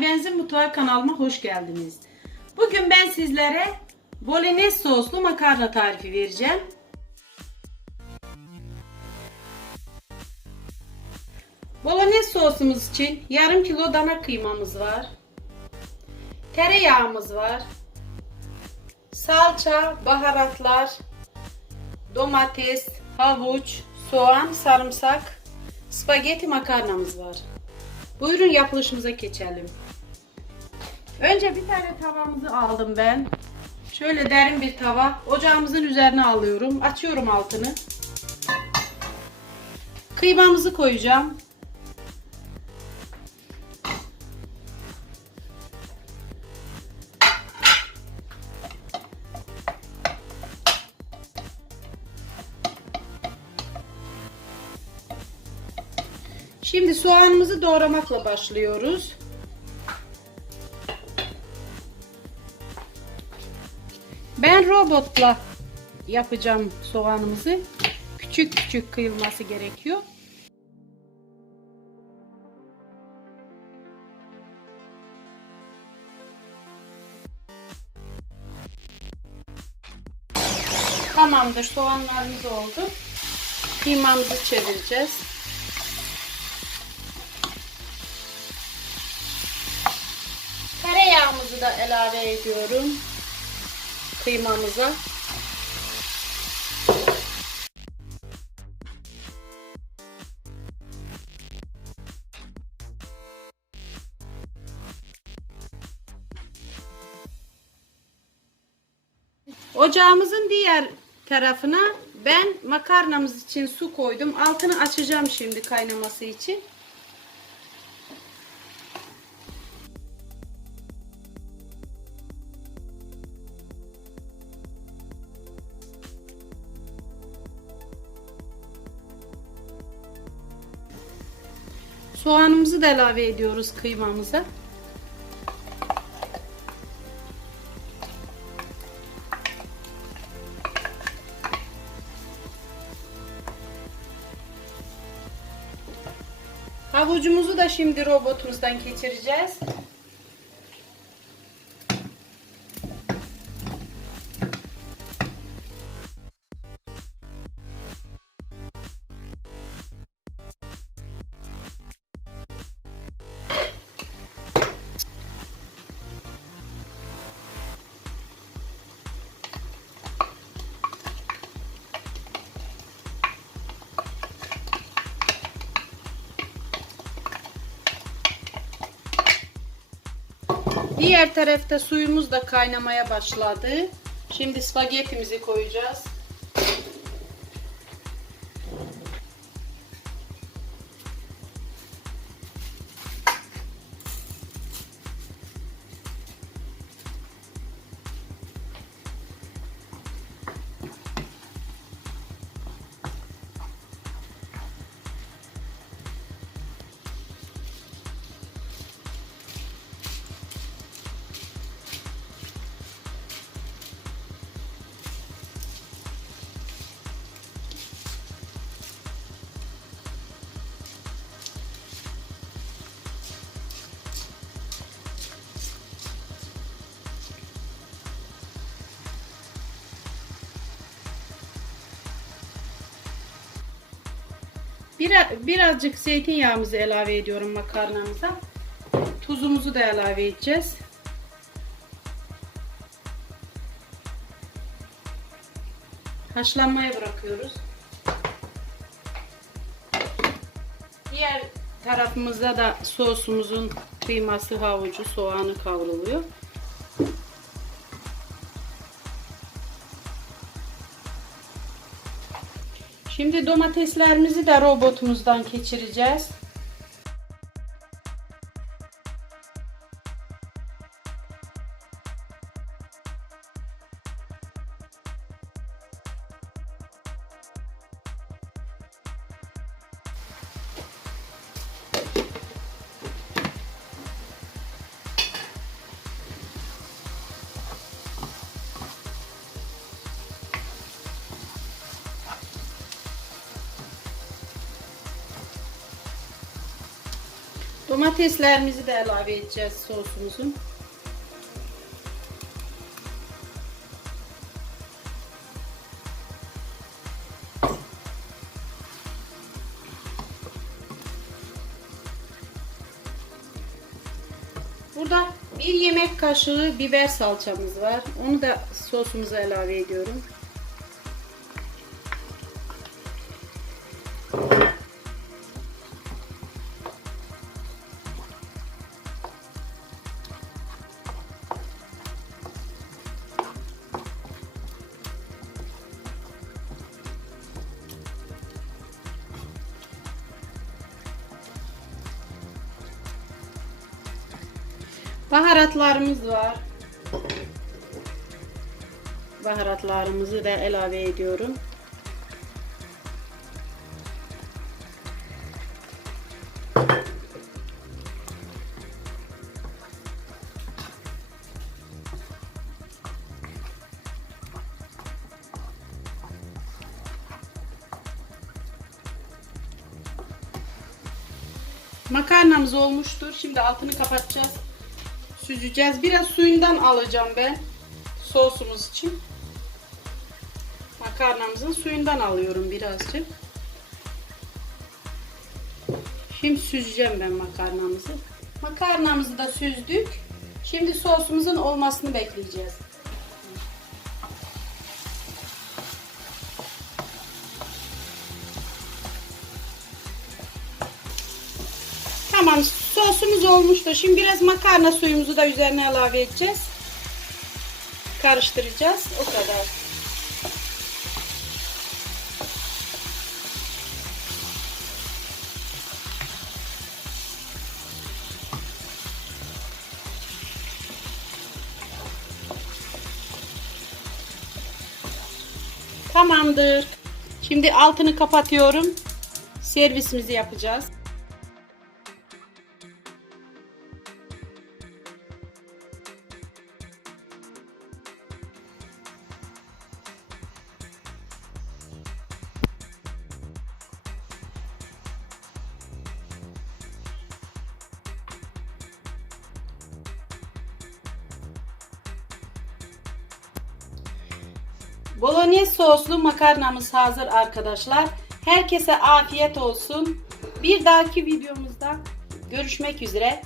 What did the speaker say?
Aybenzin Mutfağı kanalıma hoş geldiniz. Bugün ben sizlere bolognese soslu makarna tarifi vereceğim. Bolognese sosumuz için yarım kilo dana kıymamız var. Tereyağımız var. Salça, baharatlar, domates, havuç, soğan, sarımsak, spagetti makarnamız var. Buyurun yapılışımıza geçelim. Önce bir tane tavamızı aldım ben. Şöyle derin bir tava. Ocağımızın üzerine alıyorum. Açıyorum altını. Kıymamızı koyacağım. Şimdi soğanımızı doğramakla başlıyoruz. Ben robotla yapacağım soğanımızı. Küçük küçük kıyılması gerekiyor. Tamamdır. Soğanlarımız oldu. Kıymamızı çevireceğiz. Tereyağımızı da ilave ediyorum kıymamıza. Ocağımızın diğer tarafına ben makarnamız için su koydum. Altını açacağım şimdi kaynaması için. Soğanımızı da ilave ediyoruz kıymamıza. Havucumuzu da şimdi robotumuzdan geçireceğiz. Diğer tarafta suyumuz da kaynamaya başladı. Şimdi spagettimizi koyacağız. Bir, birazcık zeytinyağımızı ilave ediyorum makarnamıza. Tuzumuzu da ilave edeceğiz. Haşlanmaya bırakıyoruz. Diğer tarafımızda da sosumuzun kıyması, havucu, soğanı kavruluyor. Şimdi domateslerimizi de robotumuzdan geçireceğiz. Domateslerimizi de ilave edeceğiz sosumuzun. Burada bir yemek kaşığı biber salçamız var. Onu da sosumuza ilave ediyorum. Baharatlarımız var. Baharatlarımızı da ilave ediyorum. Makarnamız olmuştur. Şimdi altını kapatacağız. Süzeceğiz. Biraz suyundan alacağım ben. Sosumuz için. Makarnamızın suyundan alıyorum birazcık. Şimdi süzeceğim ben makarnamızı. Makarnamızı da süzdük. Şimdi sosumuzun olmasını bekleyeceğiz. Sosumuz olmuştu. Şimdi biraz makarna suyumuzu da üzerine ilave edeceğiz. Karıştıracağız. O kadar. Tamamdır. Şimdi altını kapatıyorum. Servisimizi yapacağız. Bolognese soslu makarnamız hazır arkadaşlar. Herkese afiyet olsun. Bir dahaki videomuzda görüşmek üzere.